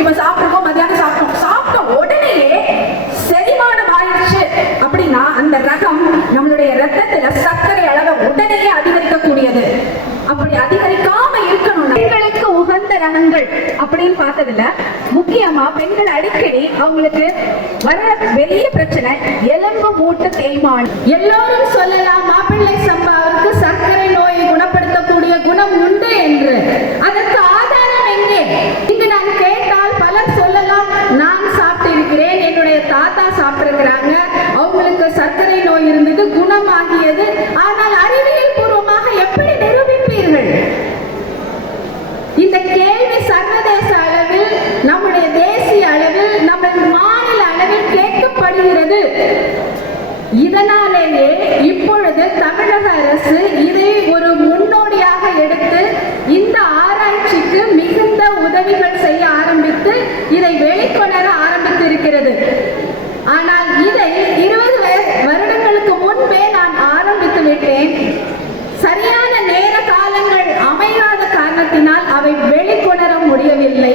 இப்ப சாப்பிட்டுருக்கோம் மத்தியானம் சாப்பிட்டோம் சாப்பிட்ட உடனேயே செரிமானம் ஆயிடுச்சு அப்படின்னா அந்த ரகம் நம்மளுடைய ரத்தத்துல சர்க்கரை அளவை உடனே அதிகரிக்கக்கூடியது. அப்படி அதிகரிக்காம இருக்கணும் பெண்களுக்கு உகந்த ரகங்கள் அப்படின்னு பார்த்ததுல முக்கியமா பெண்கள் அடிக்கடி அவங்களுக்கு வர பெரிய பிரச்சனை எலும்பு மூட்டு தேய்மானம். எல்லோரும் சொல்லலாம் மாப்பிள்ளை சம்பாவுக்கு சர்க்கரை நோயை குணப்படுத்தக்கூடிய குணம் உண்டு என்று. இருந்தது குணமாகியது. ஆனால் அறிவியல் பூர்வமாக எப்படி நிரூபிப்பீர்கள்? இந்த கேள்வி சர்வதேச அளவில் நம்முடைய தேசிய அளவில் நம்ம மாநில அளவில் கேட்கப்படுகிறது. இதனாலேயே இப்பொழுது தமிழக அரசு இதை ஒரு முன்னோடியாக எடுத்து இந்த ஆராய்ச்சிக்கு மிகுந்த உதவிகள் செய்ய ஆரம்பித்து இதை வெளிக்கொணர ஆரம்பித்து இருக்கிறது ஆனால் இதை அதை வெளிக்கொணர முடியவில்லை.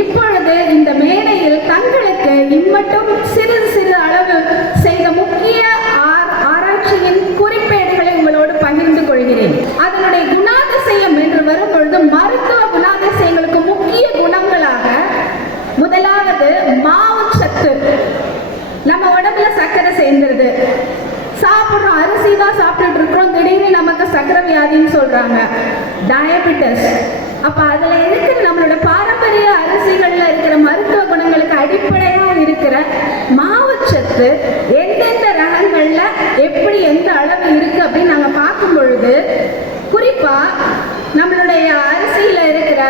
இப்பொழுது இந்த மேடையில் தங்களுக்கு இம்மட்டும் சிறு சிறு அளவு செய்த முக்கிய ஆராய்ச்சியின் குறிப்பேடுகளை உங்களோடு பகிர்ந்து கொள்கிறேன். அதனுடைய குணாதிசயம் என்று வரும்பொழுது மருத்துவ குணாதிசயங்களுக்கு முக்கிய குணங்களாக முதலாவது மாவு சத்து. நம்ம உடம்புல சர்க்கரை சேர்ந்துருது. சாப்பிடுறோம் அரிசி தான் சாப்பிட்டுட்டு இருக்கிறோம் திடீர்னு நமக்கு சக்கரை வியாதின்னு சொல்றாங்க. டயபிட்டிஸ் அப்ப அதுல இருக்கிற நம்மளோட பாரம்பரிய அரிசிகள்ல இருக்கிற மருத்துவ குணங்களுக்கு அடிப்படையா இருக்கிற மாவுச்சத்து எந்தெந்த ரகங்கள்ல எப்படி எந்த அளவு இருக்கு அப்படின்னு நாங்க பார்க்கும் பொழுது குறிப்பா நம்மளுடைய அரிசியில இருக்கிற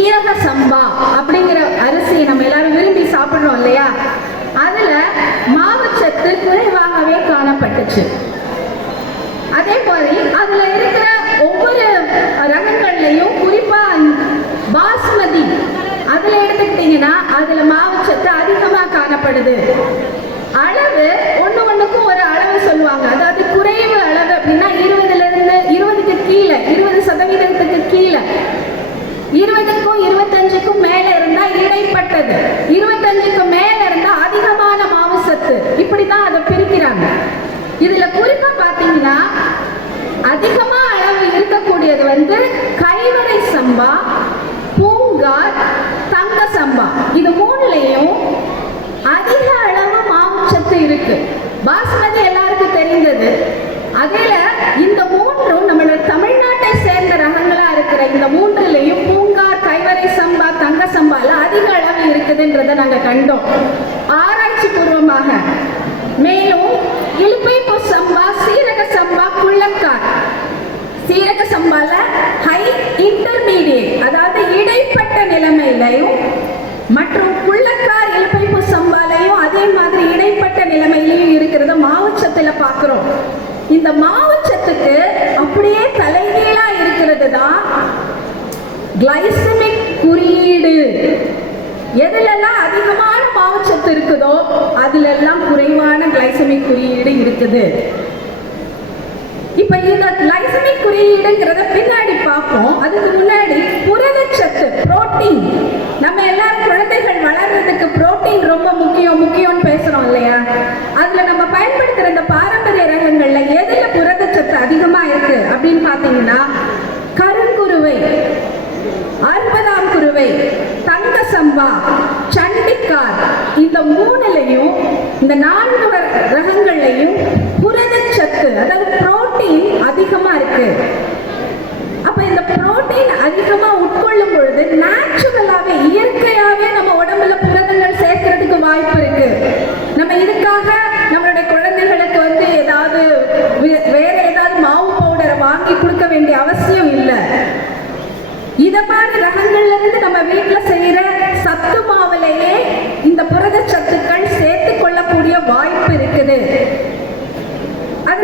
ஈரக சம்பா அப்படிங்கிற அரிசி நம்ம எல்லாரும் விரும்பி சாப்பிடுறோம் இல்லையா? அதுல மாவுச்சத்து குறைவாகவே காணப்பட்டுச்சு அதே மாதிரி அதுல இருக்கிற ஒவ்வொரு ரகங்கள்லயும் குறிப்பா பாஸ்மதி அதுல எடுத்துக்கிட்டீங்கன்னா அதுல மாவுச்சத்து அதிகமா காணப்படுது. அளவு ஒண்ணு ஒண்ணுக்கும் ஒரு அளவு சொல்லுவாங்க. அதாவது குறைவு அளவு அப்படின்னா இருபதுல இருந்து இருபதுக்கு கீழே இருபது சதவீதத்துக்கு கீழே. இருபதுக்கும் இருபத்தஞ்சுக்கும் மேல இருந்தா இடைப்பட்டது இருபத்தஞ்சுக்கு மேல இருந்தா அதிகமான மாவுசத்து இப்படிதான் அதை பிரிக்கிறாங்க இதுல குறிப்பா பாத்தீங்கன்னா அதிகமா அளவு இருக்கக்கூடியது வந்து கைவரை சம்பா பூங்கார் தங்க சம்பா இது மூணுலயும் அதிக அளவு மாவுச்சத்து இருக்கு பாஸ்மதி எல்லாருக்கும் தெரிந்தது அதுல இந்த மூன்றும் நம்மளோட தமிழ்நாட்டை சேர்ந்த ரகங்களா இருக்கிற இந்த மூன்றுலையும் பூங்கார் கைவரை சம்பா தங்க சம்பால அதிக அளவு இருக்குதுன்றதை நாங்க கண்டோம். ஆராய்ச்சி பூர்வமாக. மேலும் இழுப்பைப்பு சம்பா சீரக சம்பா குள்ளக்கார் சீரக சம்பால ஹை இன்டர்மீடியட் அதாவது இடைப்பட்ட நிலைமையிலையும் மற்றும் புள்ளக்கார் இழுப்பைப்பு சம்பாலையும் அதே மாதிரி இடைப்பட்ட நிலைமையிலையும் இருக்கிறத மாவுச்சத்துல பார்க்குறோம். இந்த மாவு அப்படியே தலைகீழா இருக்கிறது தான் கிளைசமிக் குறியீடு. எதுலெல்லாம் அதிகமான மாவுச்சத்து இருக்குதோ அதுலெல்லாம் குறைவான கிளைசமிக் குறியீடு இருக்குது. இப்ப இந்த கிளைசமிக் குறியீடுங்கிறத பின்னாடி பார்ப்போம். அதுக்கு முன்னாடி புரதச்சத்து புரோட்டீன் நம்ம எல்லாரும் குழந்தைகள் வளர்றதுக்கு புரோட்டீன் ரொம்ப முக்கியம் முக்கியம்னு பேசுறோம் இல்லையா? அதுல நம்ம பயன்படுத்துற இந்த பாரம்பரிய ரகங்கள்ல எதுல புரதச்சத்து அதிகமா இருக்கு அப்படின்னு பாத்தீங்கன்னா கருங்குருவை அறுபதாம் குருவை தங்க சம்பா சண்டிக்கார் இந்த மூணுலையும் இந்த நான்கு வர- ரகங்கள்லையும் புரதச்சத்து அதாவது புரோட்டீன் அதிகமா இருக்கு. அப்ப இந்த புரோட்டீன் அதிகமா உட்கொள்ளும் பொழுது நேச்சுரலாவே இயற்கையா நம்ம உடம்புல புரதங்கள் சேர்க்கறதுக்கு வாய்ப்பு இருக்கு நம்ம இதுக்காக நம்மளுடைய குழந்தைகளுக்கு வந்து ஏதாவது வே- வேற ஏதாவது மாவு பவுடரை வாங்கி கொடுக்க வேண்டிய அவசியம் இல்லை இத மாதிரி ரகங்கள்ல இருந்து நம்ம வீட்டுல செய்யற சத்து மாவுலயே இந்த புரத சத்துக்கள் சேர்த்து கொள்ளக்கூடிய வாய்ப்பு இருக்குது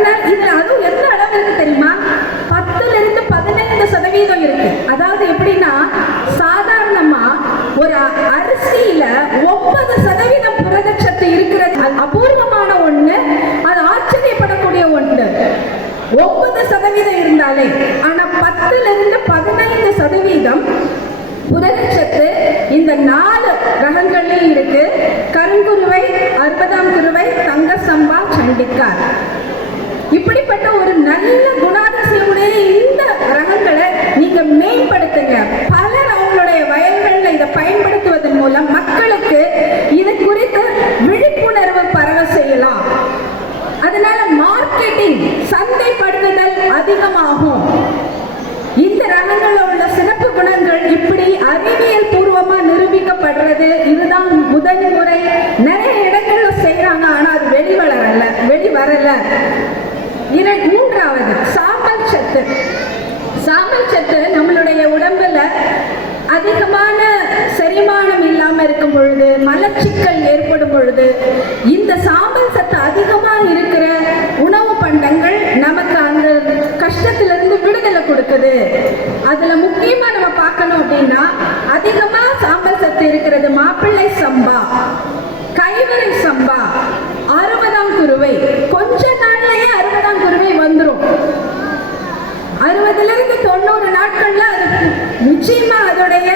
அதனால இதுல அதுவும் எந்த அளவு இருக்கு தெரியுமா? பத்துல இருந்து பதினைந்து சதவீதம் இருக்கு. அதாவது எப்படின்னா சாதாரணமா ஒரு அரிசியில ஒன்பது சதவீதம் புரதச்சத்து இருக்கிறது. அபூர்வமான ஒண்ணு அது ஆச்சரியப்படக்கூடிய ஒன்று ஒன்பது சதவீதம் இருந்தாலே ஆனா பத்துல இருந்து பதினைந்து சதவீதம் புரதச்சத்து இந்த இந்த நாலு ரகங்கள்லயும் இருக்கு கருங்குருவை அறுபதாம் குருவை தங்க சம்பா சண்டிக்கார் இப்படிப்பட்ட ஒரு நல்ல குணாதிசயமுடைய இந்த ரகங்களை நீங்க மேம்படுத்துங்க. பலர் அவங்களுடைய வயல்கள்ல இதை பயன்படுத்துவதன் மூலம் மக்களுக்கு இது குறித்து விழிப்புணர்வு பரவ செய்யலாம். அதனால மார்க்கெட்டிங் சந்தைப்படுத்துதல் அதிகமாகும். இந்த ரகங்களில் உள்ள சிறப்பு குணங்கள் இப்படி அறிவியல் பூர்வமா நிரூபிக்கப்படுறது இதுதான் முதல் முறை. நிறைய இடங்கள்ல செய்யறாங்க ஆனா அது வெளி வளரல வெளி வரல மூன்றாவது சாம்பல் சத்து. சாம்பல் சத்து நம்மளுடைய உடம்புல அதிகமான செரிமானம் இல்லாம இருக்கும் பொழுது மலச்சிக்கல் ஏற்படும் பொழுது இந்த சாம்பல் சத்து அதிகமா இருக்கிற உணவு பண்டங்கள் நமக்கு அந்த கஷ்டத்திலிருந்து விடுதலை கொடுக்குது. அதுல முக்கியமா நம்ம பார்க்கணும் அப்படின்னா அதிகமா சாம்பல் சத்து இருக்கிறது மாப்பிள்ளை சம்பா கைவரை சம்பா அறுபதாம் குருவை கொஞ்ச நாள்லயே அறுபதாம் குருவை வந்துரும் அறுபதுல இருந்து தொண்ணூறு நாட்கள்ல அது நிச்சயமா அதோடைய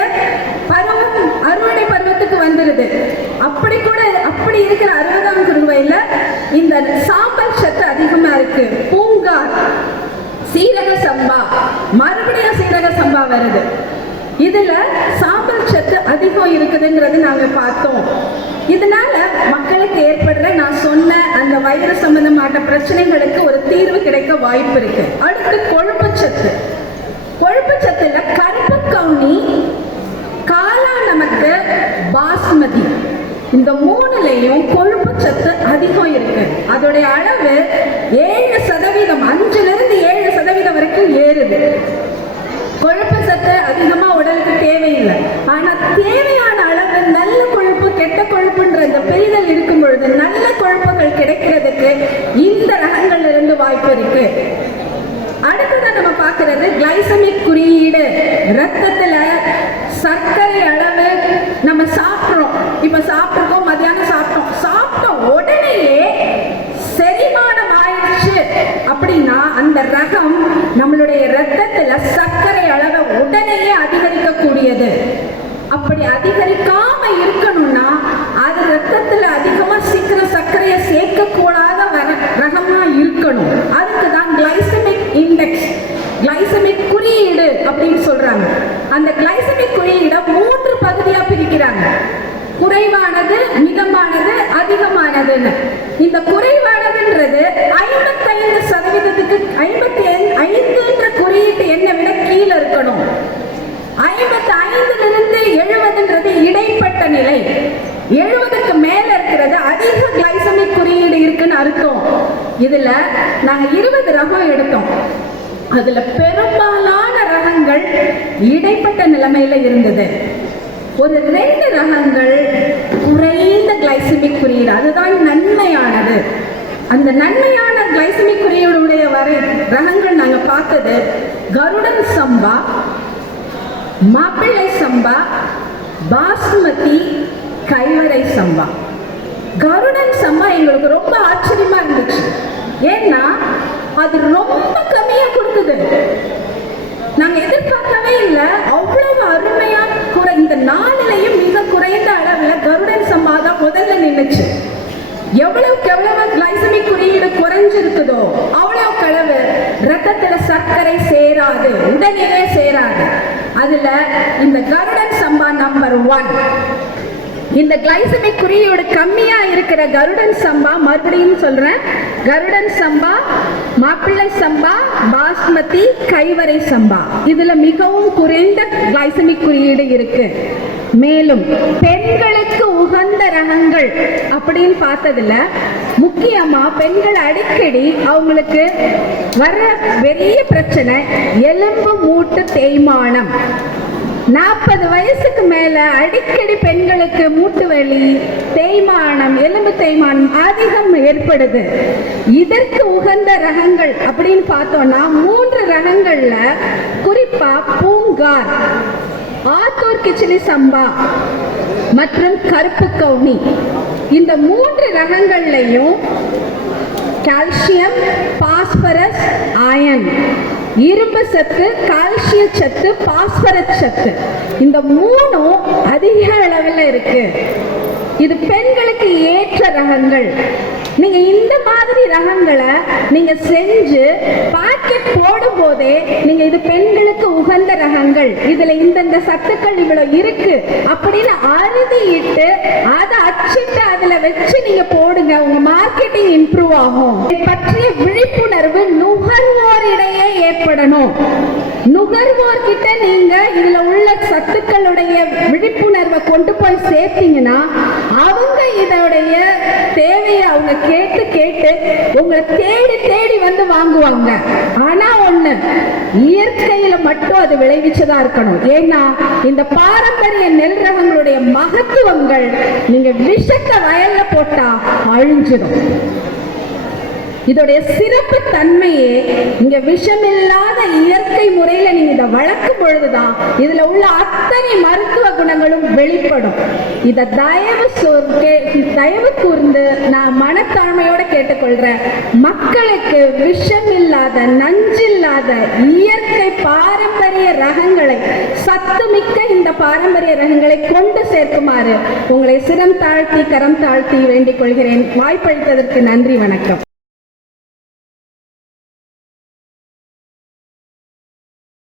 பருவம் அறுவடை பருவத்துக்கு வந்துருது. அப்படி கூட அப்படி இருக்கிற அறுபதாம் குருவையில இந்த சாம்பல் சத்து அதிகமா இருக்கு. பூங்கார் சீரக சம்பா மறுபடியும் சீரக சம்பா வருது. இதுல சாம்பல் சத்து அதிகம் இருக்குதுங்கிறது நாங்க பார்த்தோம். இதனால மக்களுக்கு ஏற்படுற நான் சொன்ன அந்த வைரஸ் சம்பந்தமான பிரச்சனைகளுக்கு ஒரு தீர்வு கிடைக்க வாய்ப்பு இருக்கு. அடுத்து கொழுப்பு சத்து. கொழுப்பு சத்துல கருப்பு கவுனி காலா நமக்கு பாஸ்மதி. இந்த மூணுலையும் கொழுப்பு சத்து அதிகம் இருக்கு. அதோடைய அளவு ஏழு சதவீதம் அஞ்சுல இருந்து ஏழு சதவீதம் வரைக்கும் ஏறுது. கொழுப்பு சத்து அதிகமா உடலுக்கு தேவையில்லை. ஆனா தேவையான அளவு நல்ல கெட்ட கொழுப்புன்ற இந்த பிரிதல் இருக்கும் பொழுது நல்ல கொழுப்புகள் கிடைக்கிறதுக்கு இந்த ரகங்கள்ல இருந்து வாய்ப்பு இருக்கு. அடுத்ததான் நம்ம பார்க்கறது கிளைசமிக் குறியீடு. ரத்தத்துல சர்க்கரை அளவு நம்ம சாப்பிட்றோம். இப்ப சாப்பிட்ருக்கோம் மத்தியானம் சாப்பிட்டோம். சாப்பிட்ட உடனேயே செரிமானம் ஆயிடுச்சு. அப்படின்னா அந்த ரகம் நம்மளுடைய ரத்தத்துல சர்க்கரை அளவை உடனேயே அதிகரிக்கக்கூடியது. அப்படி அதிகரிக்காம இருக்கணும்னா அது ரத்தத்துல அதிகமா சீக்கிரம் சர்க்கரையை சேர்க்கக்கூடாத வர- ரகமா இருக்கணும் அதுக்கு தான் கிளைசமிக் இண்டெக்ஸ் கிளைசமிக் குறியீடு அப்படின்னு சொல்றாங்க அந்த கிளைசமிக் குறியீடை மூன்று பகுதியா பிரிக்கிறாங்க குறைவானது மிதமானது அதிகமானதுன்னு. இந்த குறைவானதுன்றது ஐம்பத்தைந்து சதவீதத்துக்கு ஐம்பத்தி ஐந்துன்ற குறியீட்டு என்ன விட கீழே இருக்கணும். ஐம்பத்தி ஐந்துலிருந்து எழுபதுன்றது இடைப்பட்ட நிலை. எழுபதுக்கு மேல இருக்கிறது அதிக கிளைசமிக் குறியீடு இருக்குன்னு அர்த்தம். இதுல நாங்க இருபது ரகம் எடுத்தோம். அதுல பெரும்பாலான ரகங்கள் இடைப்பட்ட நிலைமையில இருந்தது. ஒரு ரெண்டு ரகங்கள் குறைந்த கிளைசமிக் குறியீடு. அதுதான் நன்மையானது. அந்த நன்மையான கிளைசமிக் குறியீடுடைய வரை ரகங்கள் நாங்க பார்த்தது கருடன் சம்பா மாப்பிள்ளை சம்பா பாஸ்மதி கைவரை சம்பா. கருடன் சம்பா எங்களுக்கு ரொம்ப ஆச்சரியமா இருந்துச்சு. ஏன்னா அது ரொம்ப கம்மி கொடுத்தது நாங்க எதிர்பார்க்கவே இல்லை அவ்வளவு அருமையா குறை இந்த நாளிலையும் மிக குறைந்த அளவுல கருடன் சம்பா தான் முதல்ல நின்னுச்சு எவ்வளவுக்கு எவ்வளவு கிளைசமிக் கரைஞ்சிருக்குதோ அவ்வளவு கலவு. ரத்தத்துல சர்க்கரை சேராது உடனே சேராது. அதுல இந்த கருடன் சம்பா நம்பர் ஒன் இந்த கிளைசமிக் குறியீடு கம்மியா இருக்கிற கருடன் சம்பா மறுபடியும் சொல்றேன். கருடன் சம்பா மாப்பிள்ளை சம்பா பாஸ்மதி கைவரை சம்பா. இதுல மிகவும் குறைந்த கிளைசமிக் குறியீடு இருக்கு. மேலும் பெண்களுக்கு உகந்த ரகங்கள் அப்படின்னு பார்த்ததுல முக்கியமா பெண்கள் அடிக்கடி அவங்களுக்கு வர்ற பெரிய பிரச்சனை எலும்பு மூட்டு தேய்மானம். நாற்பது வயசுக்கு மேல அடிக்கடி பெண்களுக்கு மூட்டு வலி தேய்மானம் எலும்பு தேய்மானம் அதிகம் ஏற்படுது. இதற்கு உகந்த ரகங்கள் அப்படின்னு பார்த்தோம்னா மூன்று ரகங்கள்ல குறிப்பா பூங்கார் ஆத்தூர் கிச்சிலி சம்பா மற்றும் கருப்பு கவுனி. இந்த மூன்று ரகங்கள்லையும் கால்சியம் பாஸ்பரஸ் அயன் இரும்பு சத்து கால்சிய சத்து பாஸ்பரஸ் சத்து. இந்த மூணும் அதிக அளவில் இருக்குது இது பெண்களுக்கு ஏற்ற ரகங்கள். நீங்க இந்த மாதிரி ரகங்களை நீங்க செஞ்சு பாக்கெட் போடும் போதே நீங்க இது பெண்களுக்கு உகந்த ரகங்கள். இதுல இந்தந்த சத்துக்கள் இவ்வளவு இருக்கு அப்படின்னு அறுதிட்டு அதை அச்சிட்டு அதுல வச்சு நீங்க போடுங்க உங்க மார்க்கெட்டிங் இம்ப்ரூவ் ஆகும். பற்றிய விழிப்புணர்வு நூறு ஏற்படணும் நுகர்வோர் கிட்ட நீங்க இதுல உள்ள சத்துக்களுடைய விழிப்புணர்வை கொண்டு போய் சேர்த்தீங்கன்னா அவங்க இதோடைய தேவையை அவங்க கேட்டு கேட்டு உங்களை தேடி தேடி வந்து வாங்குவாங்க. ஆனா ஒண்ணு இயற்கையில மட்டும் அது விளைவிச்சதா இருக்கணும். ஏன்னா இந்த பாரம்பரிய நெல் ரகங்களுடைய மகத்துவங்கள் நீங்க விஷத்தை வயல்ல போட்டா அழிஞ்சிடும். இதோடைய சிறப்பு தன்மையே இங்க விஷமில்லாத இயற்கை முறையில நீங்க இதை வளர்க்கும் பொழுதுதான் இதுல உள்ள அத்தனை மருத்துவ குணங்களும் வெளிப்படும். இத தயவு தயவு கூர்ந்து நான் மனத்தாழ்மையோட கேட்டுக்கொள்றேன். மக்களுக்கு விஷமில்லாத நஞ்சில்லாத இயற்கை பாரம்பரிய ரகங்களை சத்துமிக்க இந்த பாரம்பரிய ரகங்களை கொண்டு சேர்க்குமாறு உங்களை சிரம் தாழ்த்தி கரம் தாழ்த்தி வேண்டிக் கொள்கிறேன். வாய்ப்பளித்ததற்கு நன்றி வணக்கம்.